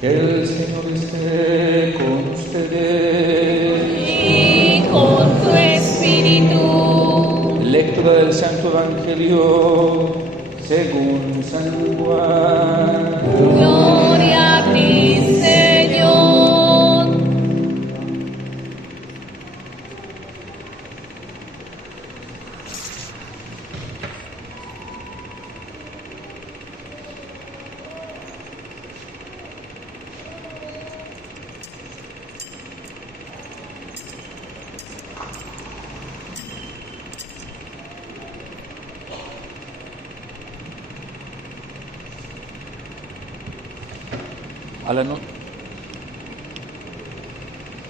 Que el Señor esté con ustedes. Y con tu espíritu. Lectura del Santo Evangelio según San Juan. Gloria a ti, Señor.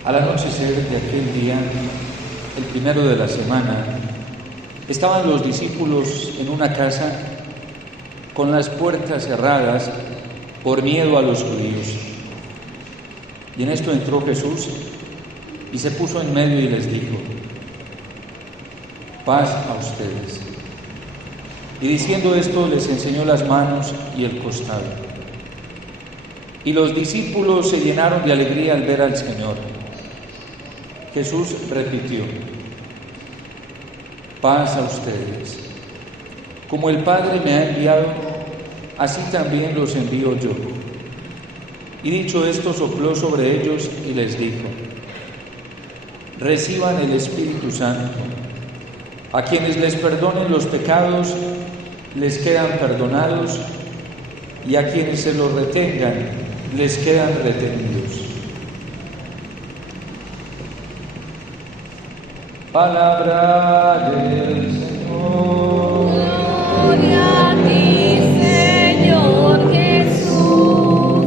Al anochecer de aquel día, el primero de la semana, estaban los discípulos en una casa con las puertas cerradas por miedo a los judíos. Y en esto entró Jesús y se puso en medio y les dijo: paz a ustedes. Y diciendo esto les enseñó las manos y el costado. Y los discípulos se llenaron de alegría al ver al Señor. Jesús repitió: paz a ustedes. Como el Padre me ha enviado, así también los envío yo. Y dicho esto, sopló sobre ellos y les dijo: reciban el Espíritu Santo. A quienes les perdonen los pecados, les quedan perdonados, y a quienes se los retengan, les quedan retenidos. Palabra del Señor. Gloria a ti, Señor Jesús.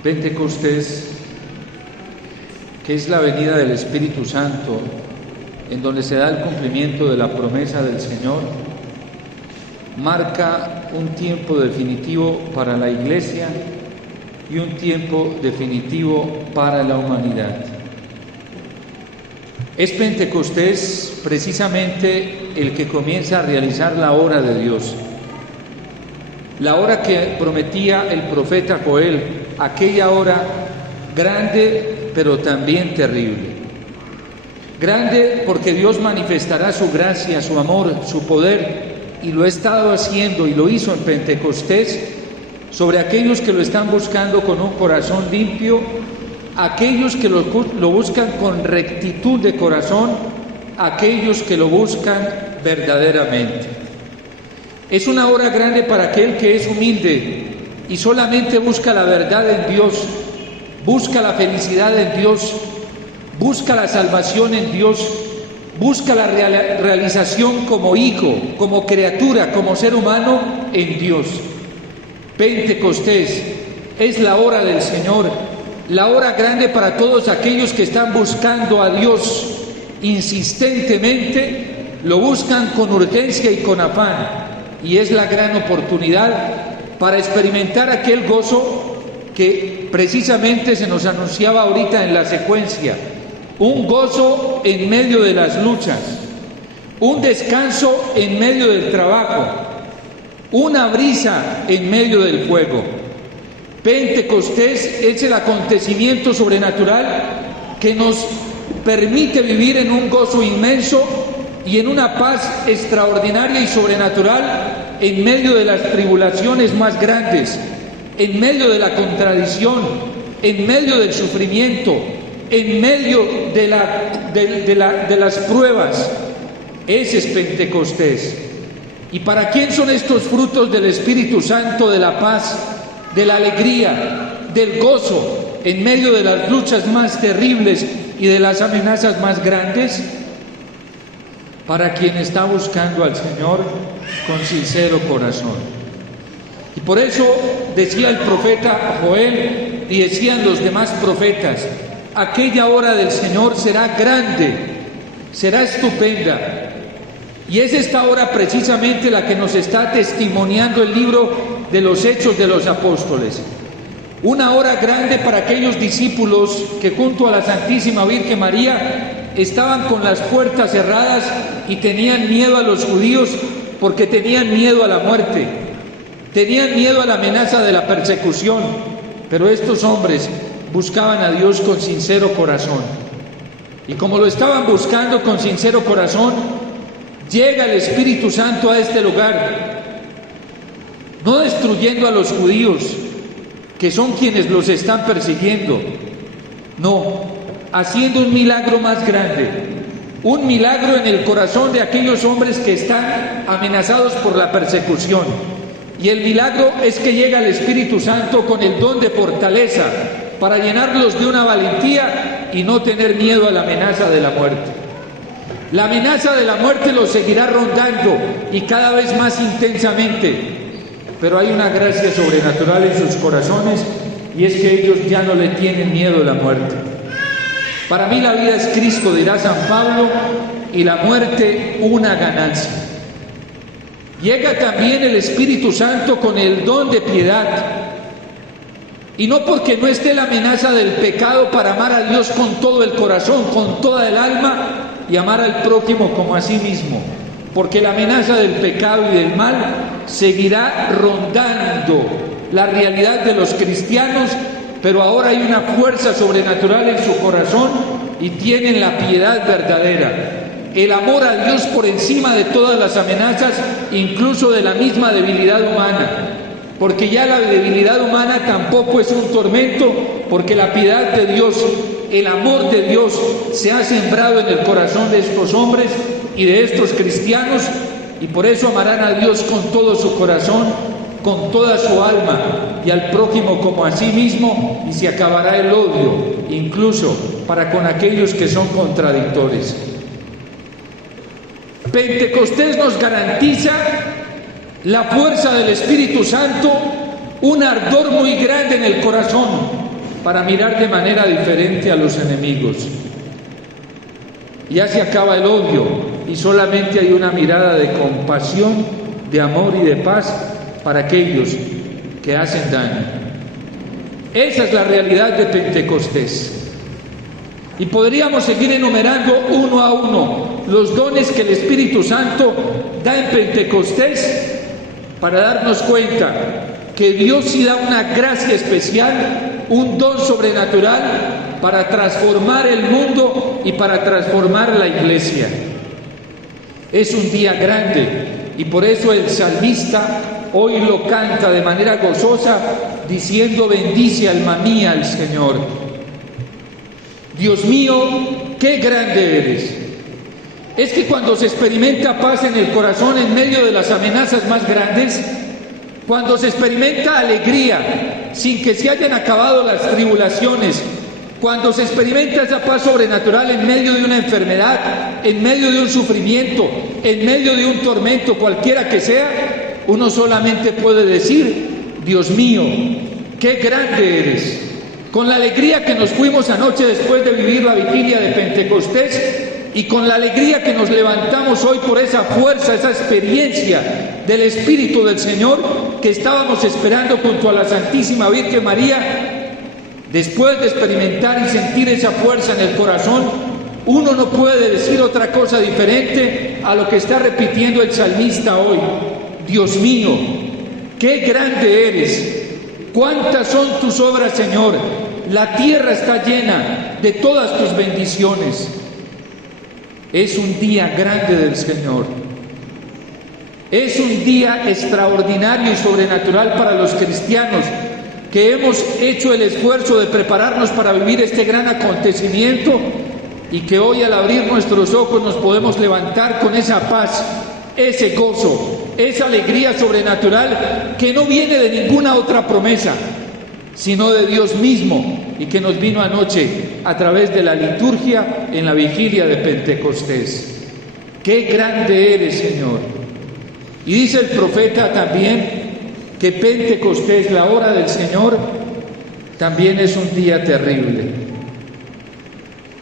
Pentecostés, que es la venida del Espíritu Santo, en donde se da el cumplimiento de la promesa del Señor, marca un tiempo definitivo para la Iglesia y un tiempo definitivo para la humanidad. Es Pentecostés precisamente el que comienza a realizar la obra de Dios, la hora que prometía el profeta Joel, aquella hora grande pero también terrible. Grande porque Dios manifestará su gracia, su amor, su poder, y lo ha estado haciendo y lo hizo en Pentecostés sobre aquellos que lo están buscando con un corazón limpio, aquellos que lo buscan con rectitud de corazón, aquellos que lo buscan verdaderamente. Es una hora grande para aquel que es humilde y solamente busca la verdad en Dios, busca la felicidad en Dios, busca la salvación en Dios, busca la realización como hijo, como criatura, como ser humano en Dios. Pentecostés es la hora del Señor, la hora grande para todos aquellos que están buscando a Dios insistentemente, lo buscan con urgencia y con afán, y es la gran oportunidad para experimentar aquel gozo que precisamente se nos anunciaba ahorita en la secuencia, un gozo en medio de las luchas, un descanso en medio del trabajo, una brisa en medio del fuego. Pentecostés es el acontecimiento sobrenatural que nos permite vivir en un gozo inmenso y en una paz extraordinaria y sobrenatural en medio de las tribulaciones más grandes, en medio de la contradicción, en medio del sufrimiento, en medio de las pruebas. Ese es Pentecostés. ¿Y para quién son estos frutos del Espíritu Santo, de la paz, de la alegría, del gozo, en medio de las luchas más terribles y de las amenazas más grandes? Para quien está buscando al Señor con sincero corazón. Y por eso decía el profeta Joel y decían los demás profetas: aquella hora del Señor será grande, será estupenda. Y es esta hora precisamente la que nos está testimoniando el libro de los Hechos de los Apóstoles. Una hora grande para aquellos discípulos que junto a la Santísima Virgen María estaban con las puertas cerradas y tenían miedo a los judíos porque tenían miedo a la muerte, tenían miedo a la amenaza de la persecución, pero estos hombres buscaban a Dios con sincero corazón. Y como lo estaban buscando con sincero corazón, llega el Espíritu Santo a este lugar, no destruyendo a los judíos, que son quienes los están persiguiendo, no, haciendo un milagro más grande, un milagro en el corazón de aquellos hombres que están amenazados por la persecución. Y el milagro es que llega el Espíritu Santo con el don de fortaleza para llenarlos de una valentía y no tener miedo a la amenaza de la muerte. La amenaza de la muerte los seguirá rondando y cada vez más intensamente, pero hay una gracia sobrenatural en sus corazones y es que ellos ya no le tienen miedo a la muerte. Para mí la vida es Cristo, dirá San Pablo, y la muerte una ganancia. Llega también el Espíritu Santo con el don de piedad, y no porque no esté la amenaza del pecado para amar a Dios con todo el corazón, con toda el alma y amar al prójimo como a sí mismo, porque la amenaza del pecado y del mal seguirá rondando la realidad de los cristianos, pero ahora hay una fuerza sobrenatural en su corazón y tienen la piedad verdadera, el amor a Dios por encima de todas las amenazas, incluso de la misma debilidad humana, porque ya la debilidad humana tampoco es un tormento, porque la piedad de Dios, el amor de Dios se ha sembrado en el corazón de estos hombres y de estos cristianos, y por eso amarán a Dios con todo su corazón, con toda su alma, y al prójimo como a sí mismo, y se acabará el odio, incluso para con aquellos que son contradictores. Pentecostés nos garantiza la fuerza del Espíritu Santo, un ardor muy grande en el corazón para mirar de manera diferente a los enemigos. Ya se acaba el odio y solamente hay una mirada de compasión, de amor y de paz para aquellos que hacen daño. Esa es la realidad de Pentecostés. Y podríamos seguir enumerando uno a uno los dones que el Espíritu Santo da en Pentecostés para darnos cuenta que Dios sí da una gracia especial, un don sobrenatural para transformar el mundo y para transformar la iglesia. Es un día grande y por eso el salmista hoy lo canta de manera gozosa diciendo: bendice alma mía al Señor. Dios mío, qué grande eres. Es que cuando se experimenta paz en el corazón en medio de las amenazas más grandes, cuando se experimenta alegría sin que se hayan acabado las tribulaciones, cuando se experimenta esa paz sobrenatural en medio de una enfermedad, en medio de un sufrimiento, en medio de un tormento, cualquiera que sea, uno solamente puede decir: Dios mío, qué grande eres. Con la alegría que nos fuimos anoche después de vivir la vigilia de Pentecostés y con la alegría que nos levantamos hoy por esa fuerza, esa experiencia del Espíritu del Señor que estábamos esperando junto a la Santísima Virgen María, después de experimentar y sentir esa fuerza en el corazón, uno no puede decir otra cosa diferente a lo que está repitiendo el salmista hoy: Dios mío, qué grande eres. ¿Cuántas son tus obras, Señor? La tierra está llena de todas tus bendiciones. Es un día grande del Señor. Es un día extraordinario y sobrenatural para los cristianos que hemos hecho el esfuerzo de prepararnos para vivir este gran acontecimiento y que hoy al abrir nuestros ojos nos podemos levantar con esa paz, ese gozo, esa alegría sobrenatural que no viene de ninguna otra promesa, sino de Dios mismo y que nos vino anoche a través de la liturgia en la vigilia de Pentecostés. ¡Qué grande eres, Señor! Y dice el profeta también que Pentecostés, la hora del Señor, también es un día terrible.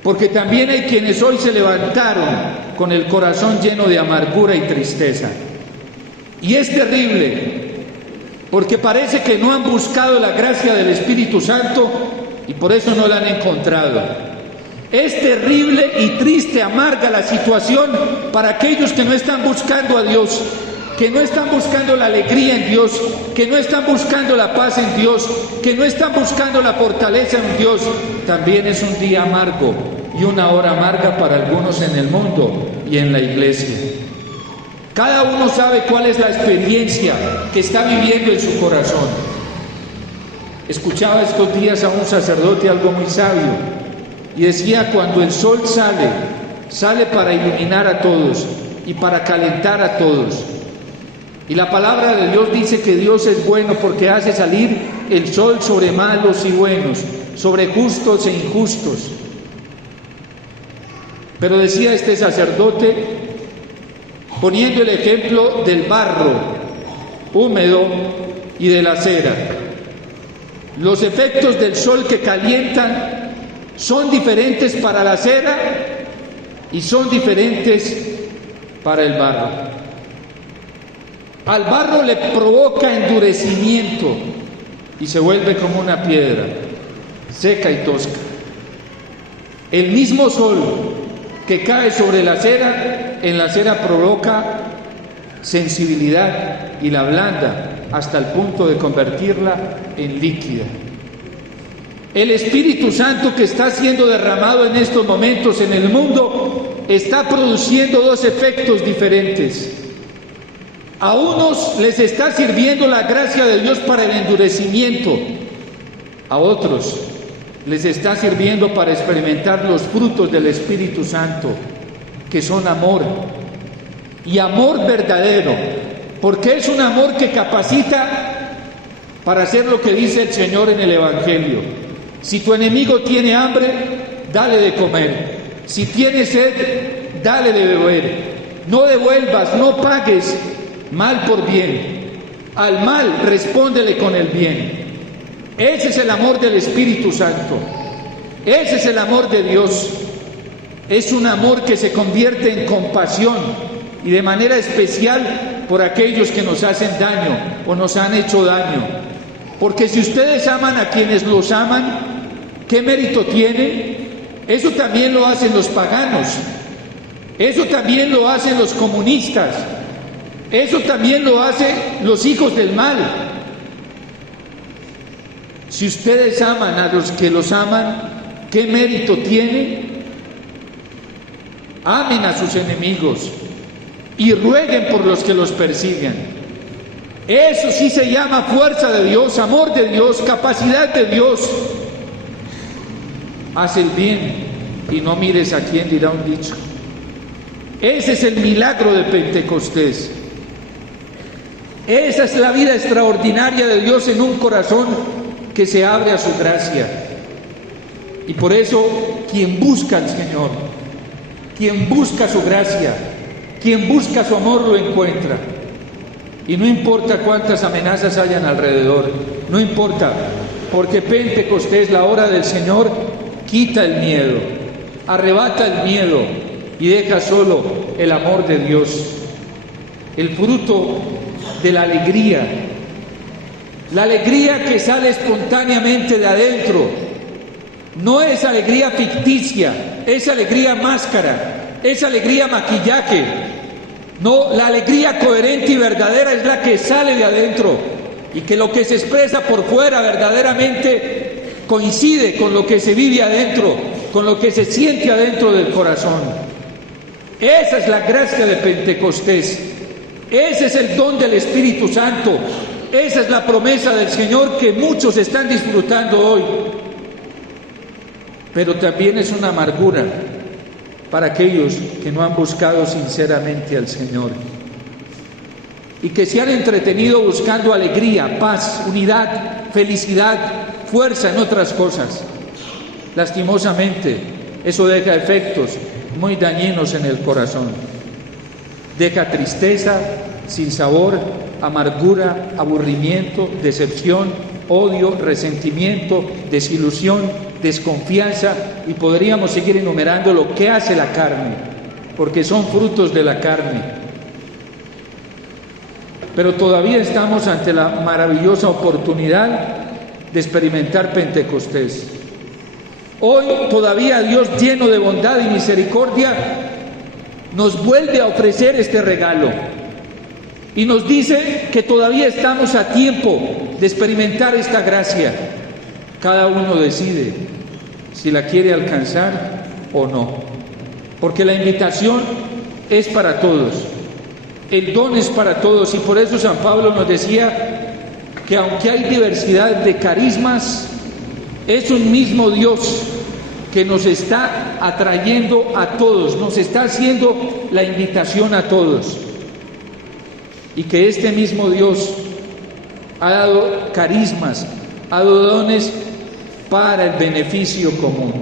Porque también hay quienes hoy se levantaron con el corazón lleno de amargura y tristeza. Y es terrible, porque parece que no han buscado la gracia del Espíritu Santo y por eso no la han encontrado. Es terrible y triste, amarga la situación para aquellos que no están buscando a Dios, que no están buscando la alegría en Dios, que no están buscando la paz en Dios, que no están buscando la fortaleza en Dios. También es un día amargo y una hora amarga para algunos en el mundo y en la iglesia. Cada uno sabe cuál es la experiencia que está viviendo en su corazón. Escuchaba estos días a un sacerdote algo muy sabio y decía: cuando el sol sale para iluminar a todos y para calentar a todos. Y la palabra de Dios dice que Dios es bueno porque hace salir el sol sobre malos y buenos, sobre justos e injustos. Pero decía este sacerdote, poniendo el ejemplo del barro húmedo y de la cera: los efectos del sol que calientan son diferentes para la cera y son diferentes para el barro. Al barro le provoca endurecimiento y se vuelve como una piedra, seca y tosca. El mismo sol que cae sobre la cera, en la cera provoca sensibilidad y la ablanda hasta el punto de convertirla en líquida. El Espíritu Santo que está siendo derramado en estos momentos en el mundo está produciendo dos efectos diferentes. A unos les está sirviendo la gracia de Dios para el endurecimiento, a otros les está sirviendo para experimentar los frutos del Espíritu Santo, que son amor, y amor verdadero, porque es un amor que capacita para hacer lo que dice el Señor en el Evangelio: si tu enemigo tiene hambre, dale de comer; si tiene sed, dale de beber. No devuelvas, no pagues mal por bien, al mal respóndele con el bien. Ese es el amor del Espíritu Santo, ese es el amor de Dios. Es un amor que se convierte en compasión, y de manera especial por aquellos que nos hacen daño o nos han hecho daño. Porque si ustedes aman a quienes los aman, ¿qué mérito tiene? Eso también lo hacen los paganos, eso también lo hacen los comunistas, eso también lo hacen los hijos del mal. Si ustedes aman a los que los aman, ¿qué mérito tiene? Amen a sus enemigos y rueguen por los que los persiguen. Eso sí se llama fuerza de Dios, amor de Dios, capacidad de Dios. Haz el bien y no mires a quién, dirá un dicho. Ese es el milagro de Pentecostés. Esa es la vida extraordinaria de Dios en un corazón que se abre a su gracia. Y por eso, quien busca al Señor, quien busca su gracia, quien busca su amor, lo encuentra. Y no importa cuántas amenazas hayan alrededor, no importa, porque Pentecostés, la hora del Señor, quita el miedo, arrebata el miedo y deja solo el amor de Dios, el fruto de la alegría que sale espontáneamente de adentro. No es alegría ficticia, es alegría máscara, es alegría maquillaje. No, la alegría coherente y verdadera es la que sale de adentro, y que lo que se expresa por fuera verdaderamente coincide con lo que se vive adentro, con lo que se siente adentro del corazón. Esa es la gracia de Pentecostés, ese es el don del Espíritu Santo, esa es la promesa del Señor que muchos están disfrutando hoy. Pero también es una amargura para aquellos que no han buscado sinceramente al Señor y que se han entretenido buscando alegría, paz, unidad, felicidad, fuerza en otras cosas. Lastimosamente, eso deja efectos muy dañinos en el corazón. Deja tristeza, sinsabor, amargura, aburrimiento, decepción, odio, resentimiento, desilusión, desconfianza, y podríamos seguir enumerando lo que hace la carne. porque son frutos de la carne. Pero todavía estamos ante la maravillosa oportunidad de experimentar Pentecostés. Hoy todavía Dios, lleno de bondad y misericordia, nos vuelve a ofrecer este regalo y nos dice que todavía estamos a tiempo de experimentar esta gracia. Cada uno decide si la quiere alcanzar o no, porque la invitación es para todos, el don es para todos, y por eso San Pablo nos decía que aunque hay diversidad de carismas, es un mismo Dios que nos está atrayendo a todos, nos está haciendo la invitación a todos, y que este mismo Dios ha dado carismas, ha dado dones para el beneficio común,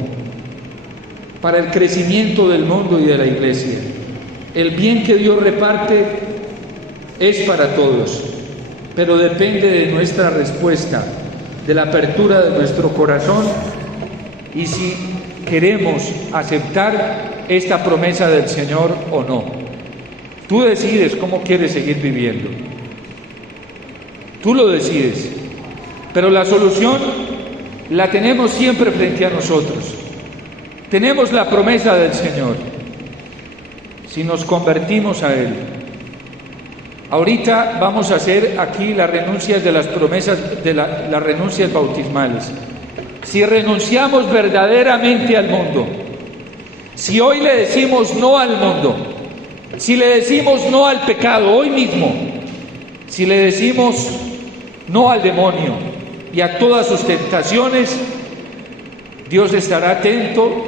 para el crecimiento del mundo y de la iglesia. El bien que Dios reparte es para todos, pero depende de nuestra respuesta, de la apertura de nuestro corazón y si queremos aceptar esta promesa del Señor o no. Tú decides cómo quieres seguir viviendo. Tú lo decides, pero la solución la tenemos siempre frente a nosotros. Tenemos la promesa del Señor si nos convertimos a Él. Ahorita vamos a hacer aquí las renuncias de las promesas, de las renuncias bautismales. Si renunciamos verdaderamente al mundo, si hoy le decimos no al mundo, si le decimos no al pecado hoy mismo, si le decimos no al demonio y a todas sus tentaciones, Dios estará atento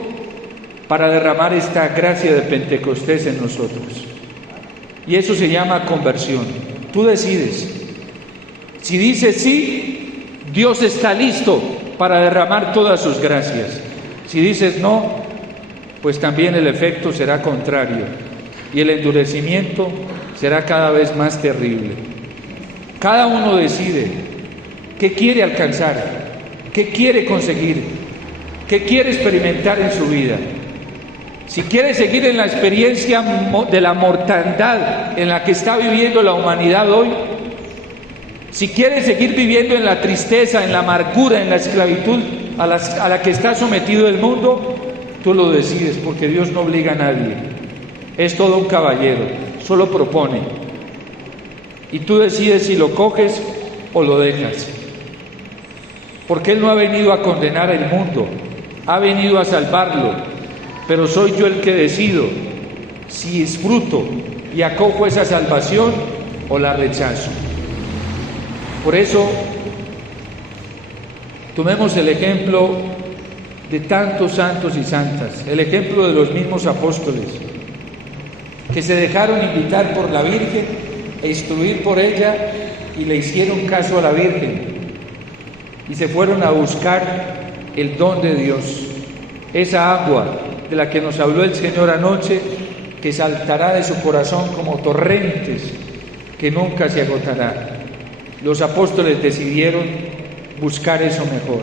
para derramar esta gracia de Pentecostés en nosotros. Y eso se llama conversión. Tú decides. Si dices sí, Dios está listo para derramar todas sus gracias. Si dices no, pues también el efecto será contrario y el endurecimiento será cada vez más terrible. Cada uno decide qué quiere alcanzar, qué quiere conseguir, qué quiere experimentar en su vida. Si quiere seguir en la experiencia de la mortandad en la que está viviendo la humanidad hoy, si quiere seguir viviendo en la tristeza, en la amargura, en la esclavitud a la que está sometido el mundo, tú lo decides, porque Dios no obliga a nadie. Es todo un caballero, solo propone. Y tú decides si lo coges o lo dejas. Porque Él no ha venido a condenar al mundo, ha venido a salvarlo. Pero soy yo el que decido si disfruto y acojo esa salvación o la rechazo. Por eso, tomemos el ejemplo de tantos santos y santas, el ejemplo de los mismos apóstoles, que se dejaron invitar por la Virgen e instruir por ella y le hicieron caso a la Virgen y se fueron a buscar el don de Dios, esa agua de la que nos habló el Señor anoche, que saltará de su corazón como torrentes, que nunca se agotará. Los apóstoles decidieron buscar eso mejor,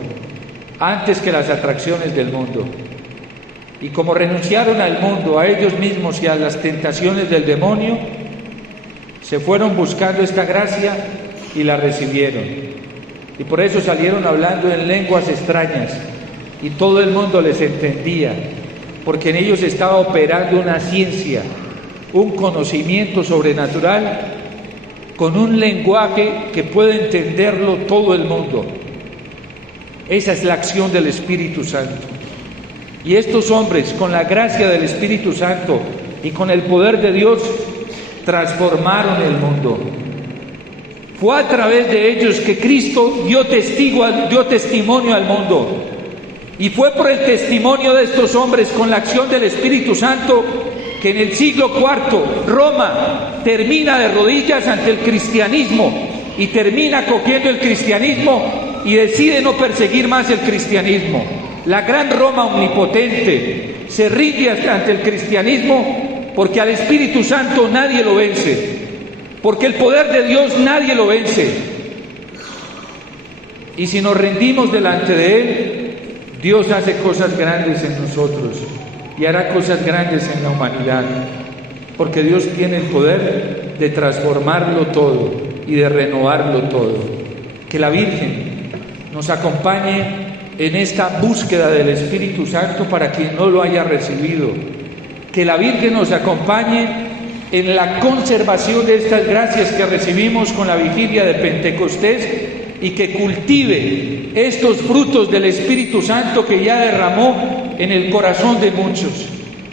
antes que las atracciones del mundo. Y como renunciaron al mundo, a ellos mismos y a las tentaciones del demonio, se fueron buscando esta gracia y la recibieron. Y por eso salieron hablando en lenguas extrañas, y todo el mundo les entendía, porque en ellos estaba operando una ciencia, un conocimiento sobrenatural, con un lenguaje que puede entenderlo todo el mundo. Esa es la acción del Espíritu Santo. Y estos hombres, con la gracia del Espíritu Santo y con el poder de Dios, transformaron el mundo. Fue a través de ellos que Cristo dio testimonio al mundo. Y fue por el testimonio de estos hombres, con la acción del Espíritu Santo, que en el siglo IV Roma termina de rodillas ante el cristianismo y termina acogiendo el cristianismo y decide no perseguir más el cristianismo. La gran Roma omnipotente se rinde ante el cristianismo porque al Espíritu Santo nadie lo vence, porque el poder de Dios nadie lo vence. Y si nos rendimos delante de Él, Dios hace cosas grandes en nosotros y hará cosas grandes en la humanidad, porque Dios tiene el poder de transformarlo todo y de renovarlo todo. Que la Virgen nos acompañe en esta búsqueda del Espíritu Santo para quien no lo haya recibido. Que la Virgen nos acompañe en la conservación de estas gracias que recibimos con la vigilia de Pentecostés y que cultive estos frutos del Espíritu Santo que ya derramó en el corazón de muchos.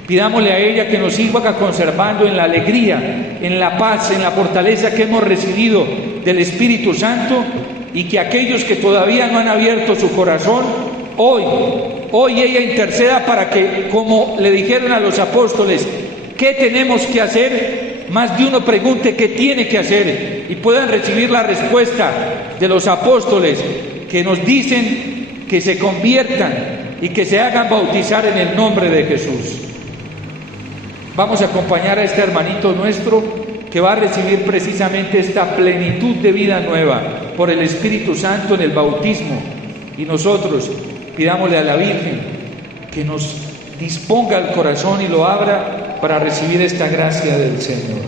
Pidámosle a ella que nos siga conservando en la alegría, en la paz, en la fortaleza que hemos recibido del Espíritu Santo, y que aquellos que todavía no han abierto su corazón, hoy ella interceda para que, como le dijeron a los apóstoles, ¿qué tenemos que hacer? Más de uno pregunte qué tiene que hacer y puedan recibir la respuesta de los apóstoles que nos dicen que se conviertan y que se hagan bautizar en el nombre de Jesús. Vamos a acompañar a este hermanito nuestro que va a recibir precisamente esta plenitud de vida nueva por el Espíritu Santo en el bautismo, y nosotros pidámosle a la Virgen que nos disponga el corazón y lo abra para recibir esta gracia del Señor.